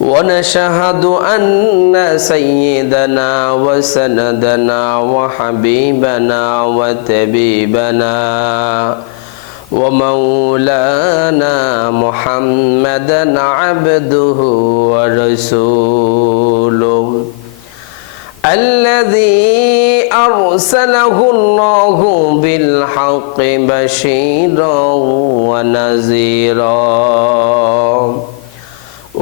ونشهد أن سيدنا وسندنا وحبيبنا وتبيبنا ومولانا محمدا عبده ورسوله الذي أرسله الله بالحق بشيرا ونذيرا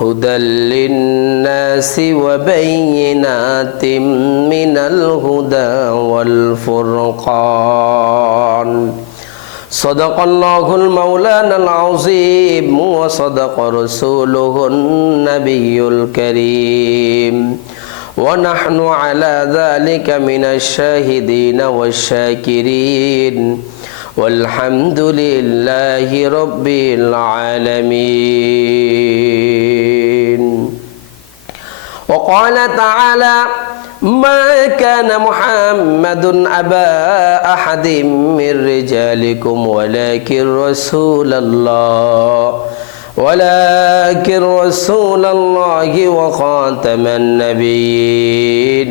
هدى للناس وبينات من الهدى والفرقان. صدق الله المولانا العظيم وصدق رسوله النبي الكريم. ونحن على ذلك من الشاهدين والشاكرين. والحمد لله رب العالمين. وقال تعالى ما كان محمد أبا أحد من رجالكم ولكن رسول الله ولكن رسول الله وخاتم النبيين.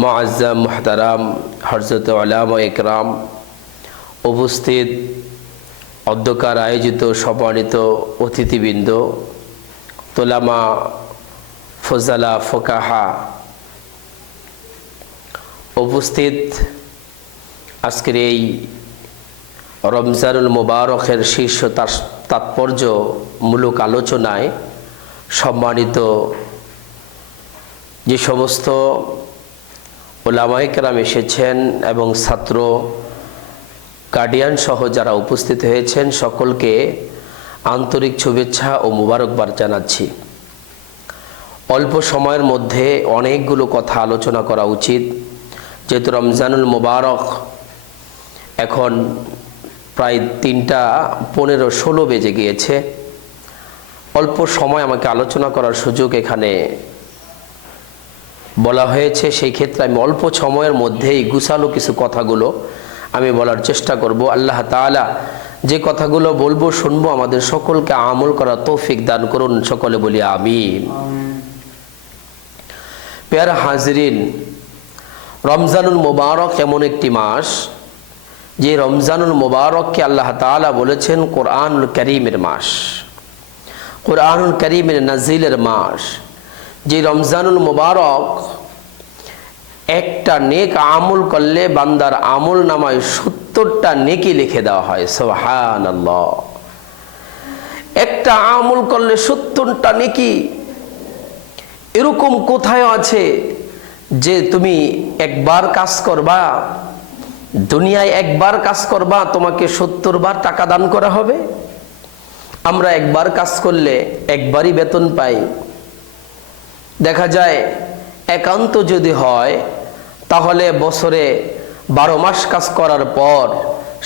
মুআজ্জাম, মুহতারাম হরজত আলাম একরাম উপস্থিত অধ্যকার আয়োজিত সম্মানিত অতিথিবৃন্দ, তোলামা ফজালা ফোকাহা উপস্থিত আজকের এই রমজানুল মুবারকের শীর্ষ তাৎপর্যমূলক আলোচনায় সম্মানিত যে সমস্ত ওলামাইকেরাম এসেছেন এবং ছাত্র গার্ডিয়ান সহ যারা উপস্থিত হয়েছেন সকলকে আন্তরিক শুভেচ্ছা ও মুবারকবাদ জানাচ্ছি। অল্প সময়ের মধ্যে অনেকগুলো কথা আলোচনা করা উচিত। যেহেতু রমজানুল মুবারক এখন প্রায় তিনটা পনেরো ষোলো বেজে গিয়েছে। অল্প সময় আমাকে আলোচনা করার সুযোগ এখানে বলা হয়েছে, সেই ক্ষেত্রে আমি অল্প সময়ের মধ্যেই গুছালো কিছু কথাগুলো আমি বলার চেষ্টা করব। আল্লাহ তাআলা যে কথাগুলো বলব, শুনব, আমাদের সকলকে আমল করা তৌফিক দান করুন। সকলে বলি আমিন। পেয়ারা হাজরিন, রমজানুল মোবারক এমন একটি মাস, যে রমজানুল মোবারককে আল্লাহ তাআলা বলেছেন কোরআনুল করিমের মাস। কোরআনুল করিমের নাজিলের মাস। যে রমজানুল মোবারক একটা নেক আমল করলে বান্দার আমল নামায় সত্তরটা নেকি লিখে দেওয়া হয় সোহান একটা আমল করলে সত্তরটা নেকি, এরকম কোথায় আছে যে তুমি একবার কাজ করবা, দুনিয়ায় একবার কাজ করবা, তোমাকে সত্তর বার টাকা দান করা হবে? আমরা একবার কাজ করলে একবারই বেতন পাই দেখা যায়, একান্ত যদি হয়, তাহলে বছরে বারো মাস কাজ করার পর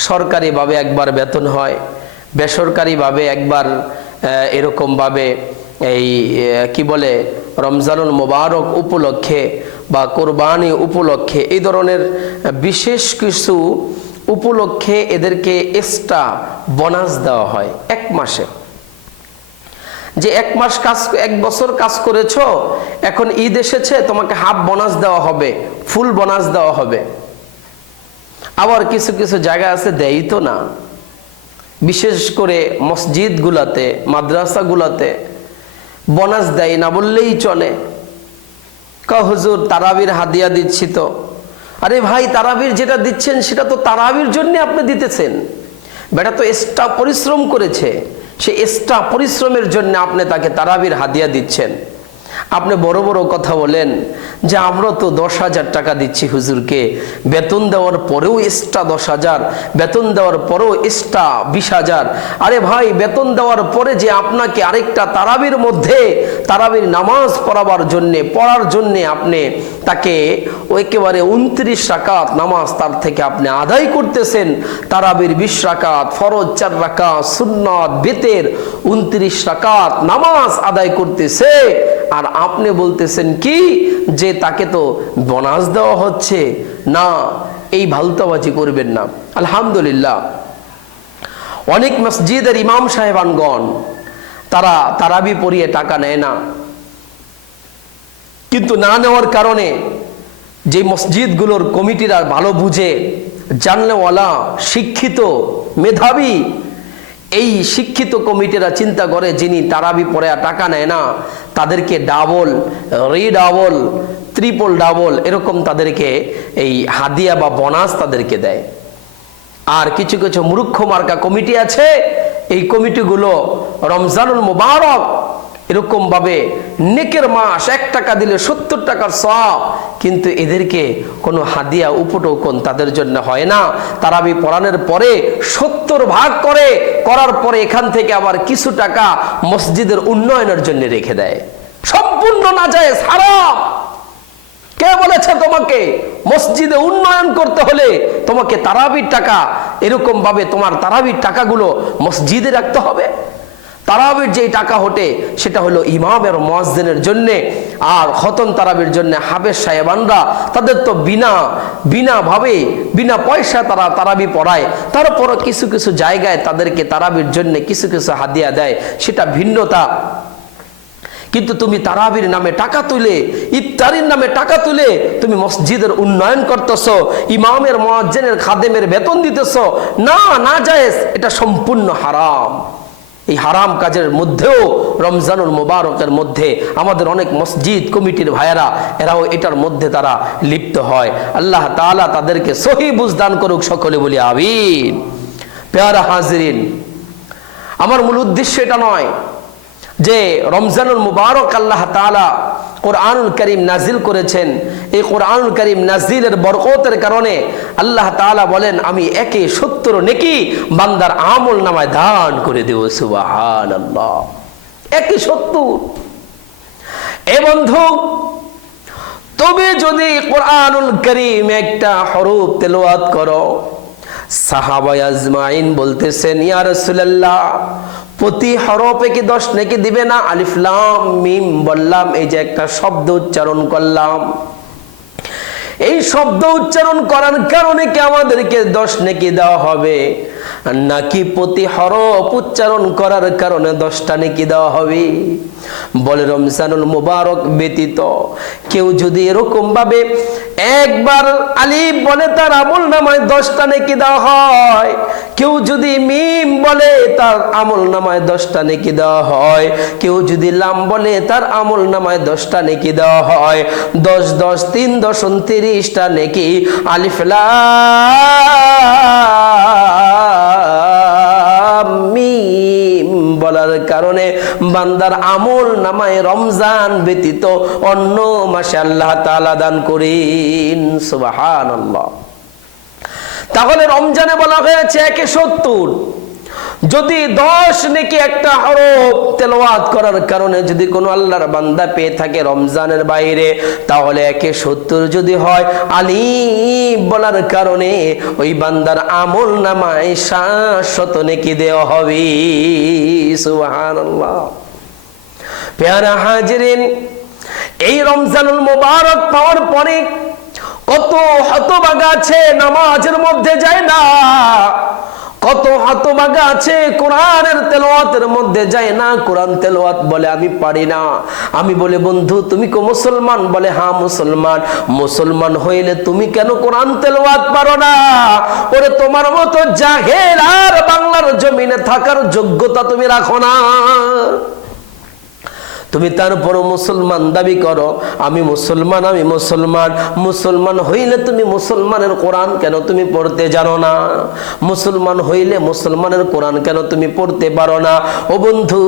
সরকারিভাবে একবার বেতন হয়, বেসরকারিভাবে একবার এরকমভাবে এই কি বলে, রমজানুল মোবারক উপলক্ষে বা কোরবানি উপলক্ষে এই ধরনের বিশেষ কিছু উপলক্ষে এদেরকে এক্সট্রা বোনাস দেওয়া হয় এক মাসে। যে এক মাস কাজ, এক বছর কাজ করেছ, এখন ঈদ এসেছে, তোমাকে হাফ বোনাস দেওয়া হবে, ফুল বোনাস দেওয়া হবে। আবার কিছু কিছু জায়গা আছে, দেয়ই তো না। বিশেষ করে মসজিদগুলাতে, মাদ্রাসাগুলাতে বোনাস দেয় না বললেই চলে। ক হুজুর, তারাবির হাদিয়া দিচ্ছি তো। আরে ভাই, তারাবির যেটা দিচ্ছেন, সেটা তো তারাবির জন্য আপনি দিতেছেন। বেটা তো এক্সট্রা পরিশ্রম করেছে। সে এক্সট্রা পরিশ্রমের জন্য আপনি তাকে তারাবির হাদিয়া দিচ্ছেন। আপনি বড় বড় কথা বলেন যে আমরা তো দশ হাজার টাকা দিচ্ছি হুজুরকে। বেতন দেওয়ার পরেও এক্সট্রা দশ হাজার, বেতন দেওয়ার পরেও এক্সট্রা বিশ হাজার। আরে ভাই, বেতন দেওয়ার পরে যে আপনাকে আরেকটা তারাবির মধ্যে তারাবির নামাজ পড়াবার জন্যে, পড়ার জন্যে আপনি তাকে একেবারে উনত্রিশ রাকাত নামাজ তার থেকে আপনি আদায় করতেছেন। তারাবির বিশ রাকাত, ফরজ চার রাকাত, সুন্নত, বেতের উনত্রিশ রাকাত নামাজ আদায় করতেছে। আর আপনি বলতেছেন কি? যে তাকে তো বোনাস দেওয়া হচ্ছে। না, এই ভালতাবাজি করবেন না। আলহামদুলিল্লাহ। অনেক মসজিদের ইমাম সাহেবানগণ, তারা তারাবি পড়িয়ে টাকা নেয় না। কিন্তু না নেওয়ার কারণে যে মসজিদগুলোর কমিটিরা ভালো বুঝে, জানলেওয়ালা, শিক্ষিত, মেধাবী এই শিক্ষিত কমিটিরা চিন্তা করে যিনি তারাবি পরে টাকা নেয় না, তাদেরকে ডাবল রি ডাবল ত্রিপল ডাবল এরকম তাদেরকে এই হাদিয়া বা বনাস তাদেরকে দেয়। আর কিছু কিছু মূর্খ মার্কা কমিটি আছে, এই কমিটিগুলো রমজানুল মুবারক এরকম ভাবে নেকের মাস এক টাকা দিলে সত্তর টাকার সব, কিন্তু এদেরকে কোনো হাদিয়া উপটোকন তাদের জন্য হয় না। তারাবি পড়ানোর পরে সত্তর ভাগ করে, করার পরে এখান থেকে আবার কিছু টাকা মসজিদের উন্নয়নের জন্য রেখে দেয়। সম্পূর্ণ না যায় হারাম। কে বলেছে তোমাকে? মসজিদে উন্নয়ন করতে হলে তোমাকে তারাবির টাকা এরকম ভাবে তোমার তারাবির টাকাগুলো মসজিদে রাখতে হবে। তারাবির যেই টাকা হটে, সেটা হলো ইমামের মসজিদের জন্য। আর খতন তারাবির জন্য হাবের সাহেবানরা, তাদের তো বিনা বিনা ভাবে, বিনা পয়সা তারা তারাবি পড়ায়। তারপরও কিছু কিছু জায়গায় তাদেরকে তারাবির জন্য কিছু কিছু হাদিয়া দেয়, সেটা ভিন্নতা। কিন্তু তুমি তারাবির নামে টাকা তুলে, ইফতারির নামে টাকা তুলে তুমি মসজিদের উন্নয়ন করতেছ, ইমামের মহাজ্জেনের খাদেমের বেতন দিতেছ, না না জায়েজ, এটা সম্পূর্ণ হারাম। এই হারাম কাজের মধ্যেও রমজানুল মোবারকের মধ্যে আমাদের অনেক মসজিদ কমিটির ভাইয়েরা, এরাও এটার মধ্যে তারা লিপ্ত হয়। আল্লাহ তালা তাদেরকে সহি বুঝদান করুক সকলে বলি আবিন পেয়ারা হাজরিন, আমার মূল উদ্দেশ্য এটা নয় যে রমজানুল মুবারক আল্লাহ তাআলা কোরআনুল করিম নাজিল করেছেন। এই কোরআনুল করিম নাজিলের বরকতের কারণে আল্লাহ তাআলা বলেন, আমি একে সত্তর নেকি বান্দার আমল নামায় দান করে দেব। সুবাহান আল্লাহ একে সত্তর। এ বন্ধু তবে যদি কোরআনুল করিম একটা হরফ তেলাওয়াত করো সাহাবা আজমাইন বলতেছেন, ইয়া রাসূলুল্লাহ, প্রতি হরফে কি দশ নাকি দিবে না? আলিফলাম মিম বললাম, এই যে একটা শব্দ উচ্চারণ করলাম। এই শব্দ উচ্চারণ করার কারণে কি আমাদেরকে দশ নেকি দেওয়া হবে? নাকি প্রতি হরফ উচ্চারণ করার কারণে দশটা নেকি দেওয়া হবে? বলে রমজানুল মুবারক ব্যতীত। কেউ যদি এরকম ভাবে একবার আলিফ বলে তার আমল নামায় দশটা নেকি দেওয়া হয়। কেউ যদি মিম বলে তার আমল নামায় দশটা নেকি দেওয়া হয়। কেউ যদি লাম বলে তার আমল নামায় দশটা নেকি দেওয়া হয়। দশ দশ, তিন, দশ, উনত্রিশটা নেকি আলিফলা মিম। বলার কারণে বান্দার আমল নামায় রমজান ব্যতীত অন্য মাসে আল্লাহ তালা দান করেন। সুবাহ তাহলে রমজানে বলা হয়েছে একে সত্তর। যদি দশ নাকি একটা হরফ তেলাওয়াত করার কারণে যদি কোনো আল্লাহর বান্দা পেয়ে থাকে রমজানের বাইরে, তাহলে একে সত্তর যদি হয়, আলী বলার কারণে ওই বান্দার আমল নামায় শাশ্বত নাকি দেওয়া হবে। সুবহানাল্লাহ। পেয়ারা হাজিরিন, এই রমজানুল মোবারক পাওয়ার পরে কত হতবাগা আছে, নামাজের মধ্যে যায় না। কত হাতবাগা আছে কোরআনের তেলোয়াতের মধ্যে যায় না কোরআন তেলোয়াত বলে আমি পারি না। আমি বলে, বন্ধু, তুমি কো মুসলমান? বলে হ্যাঁ মুসলমান। মুসলমান হইলে তুমি কেন কোরআন তেলোয়াত পারো না? ওরে, তোমার মতো জাহের আর বাংলার জমিনে থাকার যোগ্যতা তুমি রাখো না। তুমি তারপরও মুসলমান দাবি করো, আমি মুসলমান আমি মুসলমান। মুসলমান হইলে তুমি মুসলমানের কোরআন কেন তুমি পড়তে জানো না? মুসলমান হইলে মুসলমানের কোরআন কেন তুমি পড়তে পারো না? ও বন্ধু,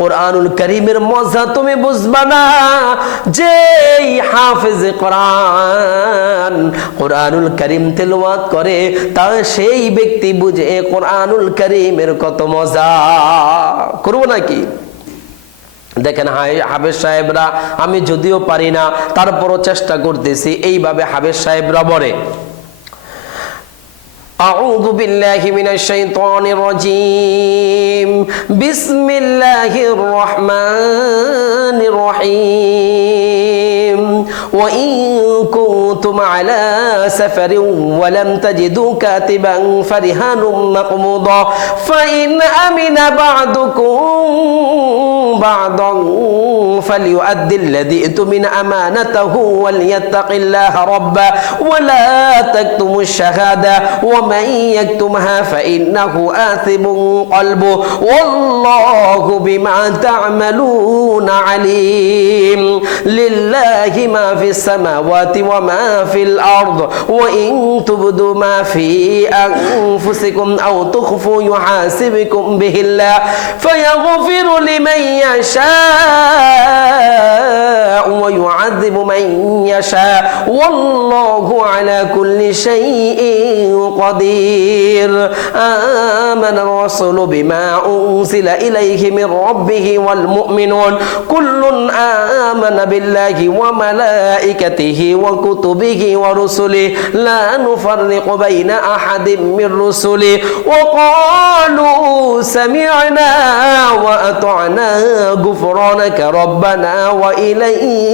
কোরআনুল করিমের মজা তুমি বুঝবা না? যে হাফেজে কোরআন কোরআনুল করিম তেলাওয়াত করে, তা সেই ব্যক্তি বুঝে কোরআনুল করিমের কত মজা। করব নাকি? দেখেন হাবেজ সাহেবরা আমি যদিও পারি না তারপরও চেষ্টা করতেছি এইভাবে হাবেজ সাহেবরা বলে أعوذ بالله من الشيطان الرجيم بسم الله الرحمن الرحيم وإن كنتم على سفر ولم تجدوا كاتبا فرهان مقبوضا. فإن أمن بعضكم بعضا فليؤدي الذي اؤتمن أمانته وليتق الله ربه. ولا تكتموا الشهادة ومن يكتمها فإنه آثم قلبه. والله بما تعملون عليم. لله ما في السماوات وما في الأرض وإن تبدوا ما في أنفسكم أو تخفوا يحاسبكم به الله فيغفر لمن يشاء. ويعذب من يشاء. والله على كل شيء قدير. آمن الرسول بما أنزل إليه من ربه والمؤمنون. كل آمن بالله وملائكته وكتبه ورسله. لا نفرق بين أحد من رسله. وقالوا سمعنا وأطعنا غفرانك ربنا وإليك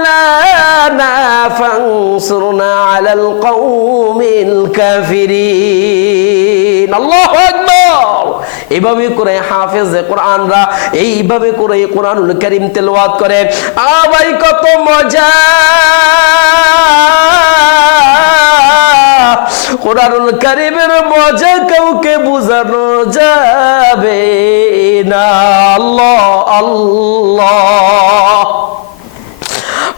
فانصرنا على القوم الكافرين الله أكبر এইভাবে করে হাফেজ কোরআনরা এইভাবে করে কোরআনুল করিম তেলাওয়াত করে আবার কত মজা কোরআনুল কারিমের মজা কাউকে বোঝানো যাবে না আল্লাহ আল্লাহ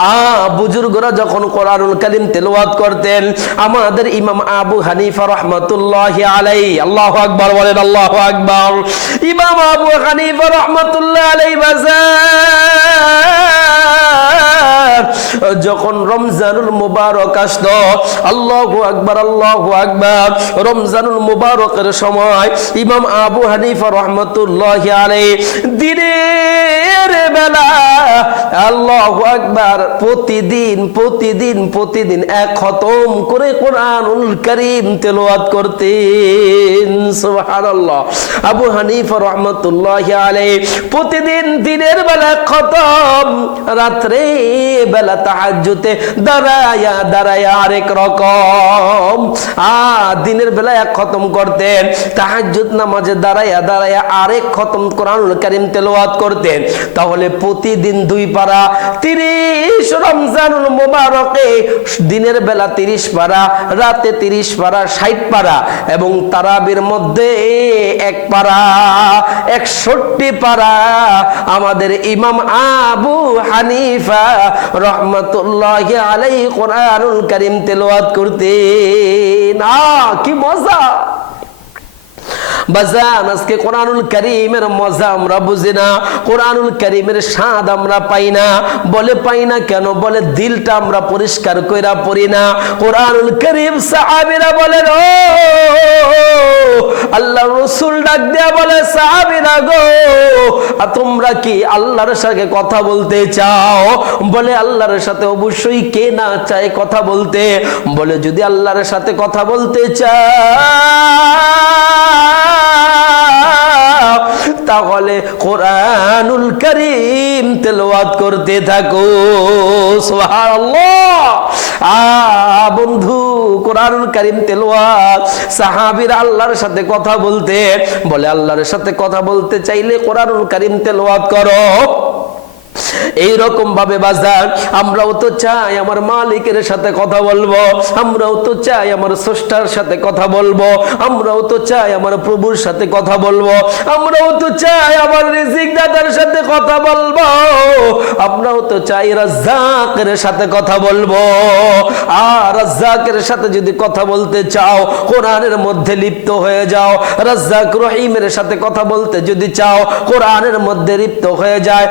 আ, বুজুর্গরা যখন কোরআনুল কালিম তেলাওয়াত করতেন, আমাদের ইমাম আবু হানিফা রহমাতুল্লাহ আলাই আল্লাহ আকবার বলেন, আল্লাহ আকবার। ইমাম আবু হানিফা রহমাতুল্লাহ আলাই বাজার যখন রমজানুল মুবারক আসতো, আল্লাহু আকবার আল্লাহু আকবার, রমজানুল মুবারকের সময় ইমাম আবু হানিফা রহমাতুল্লাহ আলাই দিনের বেলা আল্লাহু আকবার প্রতিদিন প্রতিদিন প্রতিদিন এক খতম করে কোরআনুল করিম তেলাওয়াত করতেন, সুবহানাল্লাহ। আবু হানিফা প্রতিদিন দিনের বেলা খতম, রাত্রে বেলা তাহাজ্জুদে দাঁড়ায়া দাঁড়ায়া আরেক রকম। আ, দিনের বেলা এক খতম করতেন। তাহাজ্জুদ নামাজে দাঁড়ায়া দাঁড়ায়া আরেক খতম কোরআনুল করিম তেলাওয়াত করতেন। তাহলে প্রতিদিন দুই পারা তিরিশ রমজানুল মোবারকে, দিনের বেলা তিরিশ পারা, রাতে তিরিশ পারা, ষাট পারা এবং তারাবির মধ্যে এক পারা, একষট্টি পারা। আমাদের ইমাম আবু হানিফা রহমতুল্লাহ আলাই কোরআনুল করিম তেলোয়াত করতেন। আ কি মজা। বাজান আজকে কোরআনুল করিমের মজা আমরা বুঝি না, কোরআনুল করিমের স্বাদ আমরা পাই না। বলে পাই না কেন? বলে দিলটা আমরা পরিষ্কার কইরা পড়ি না। কোরআনুল করিম সাহাবীরা বলেন, ও আল্লাহ রসুল ডাক দেয়া বলে, সাহাবীরা গো তোমরা কি আল্লাহর সাথে কথা বলতে চাও? বলে, আল্লাহর সাথে অবশ্যই কে না চায় কথা বলতে? বলে, যদি আল্লাহর সাথে কথা বলতে চাও তাহলে কোরআনুল করিম তেলাওয়াত করতে থাকো। আ বন্ধু, কোরআনুল করিম তেলাওয়াত। সাহাবীর আল্লাহর সাথে কথা বলতে, বলে আল্লাহর সাথে কথা বলতে চাইলে কোরআনুল করিম তেলাওয়াত করো। এইরকম ভাবে বাজার, আমরাও তো চাই আমার মালিকের সাথে কথা বলব, আমরাও তো চাই আমার স্রষ্টার সাথে কথা বলব, আমরাও তো চাই আমার প্রভুর সাথে কথা বলব, আমরাও তো চাই আমার রিজিক দাদার সাথে কথা বলব, আমরাও তো চাই রাজ্জাকের সাথে কথা বলব। আর রাজ্জাকের সাথে যদি কথা বলতে চাও, কোরআনের মধ্যে লিপ্ত হয়ে যাও, রাজ্জাক রহিমের সাথে কথা বলতে যদি চাও, কোরআনের মধ্যে লিপ্ত হয়ে যায়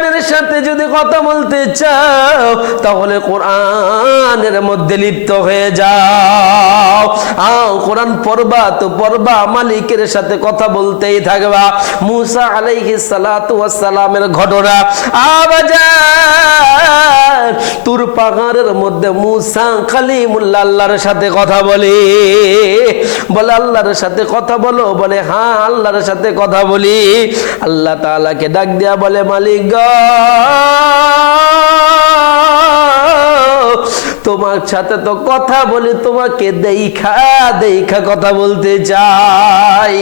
রহমানের সাথে যদি কথা বলতে চাও, তাহলে কোরআনের মধ্যে লিপ্ত হয়ে যাও। আও, কোরআন পড়বা, তো পড়বা, মালিকের সাথে কথা বলতেই থাকবা। মুসা আলাইহিস সালাতু সালামের ঘটনা। আবাজার তুর পাহাড়ের মধ্যে মুসা কালিমুল্লাহ আল্লাহর সাথে কথা বলে। বলে, আল্লাহর সাথে কথা বলো, বলে হ্যাঁ আল্লাহর সাথে কথা বলি। আল্লাহ তাআলাকে ডাক দিয়া বলে, মালিক গ তোমার সাথে তো কথা বলে তোমাকে দেখা দেখা কথা বলতে চাই।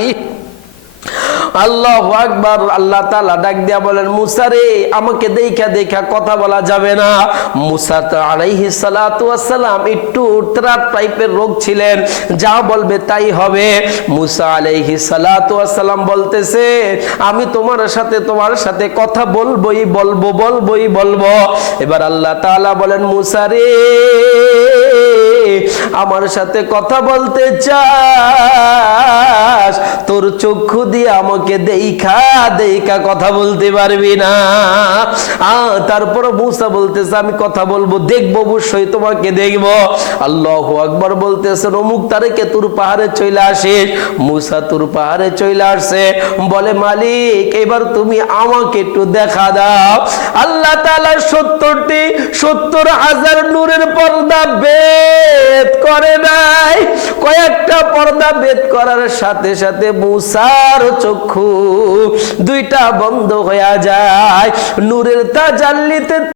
আল্লাহ আল্লাহ তালা ডাক দিয়া বলেন, মুসা রে, আমাকে দেখা দেখা কথা বলা যাবে না। মুসা তো সালাম একটু উত্তরাত টাইপের রোগ ছিলেন, যা বলবে তাই হবে। মুসা আলাইহি সালাম বলতেছে, আমি তোমার সাথে তোমার সাথে কথা বলবোই, বলব বলবোই, বলব। এবার আল্লাহ তাআলা বলেন, মুসা রে, আমার সাথে কথা বলতে চাস, তোর চক্ষু দিয়ে আমাকে দেইখা দেইখা কথা বলতে পারবি না। তারপর মুসা বলতেছে, আমি কথা বলব, দেখব অবশ্যই তোমাকে দেখব। আল্লাহ আকবর বলতেছেন অমুক তারিখে তোর পাহাড়ে চলে আসিস। মুসা তোর পাহাড়ে চলে আসছে। বলে, মালিক, এবার তুমি আমাকে একটু দেখা দাও। আল্লাহ তাআলা সত্তরটি, সত্তর হাজার নূরের পর্দা বেদ করে নাই। কয়েকটা পর্দা বেদ করার সাথে সাথে মুসার চক্ষু দুইটা বন্ধ হয়ে যায়। নূরের তাজাল্লিতে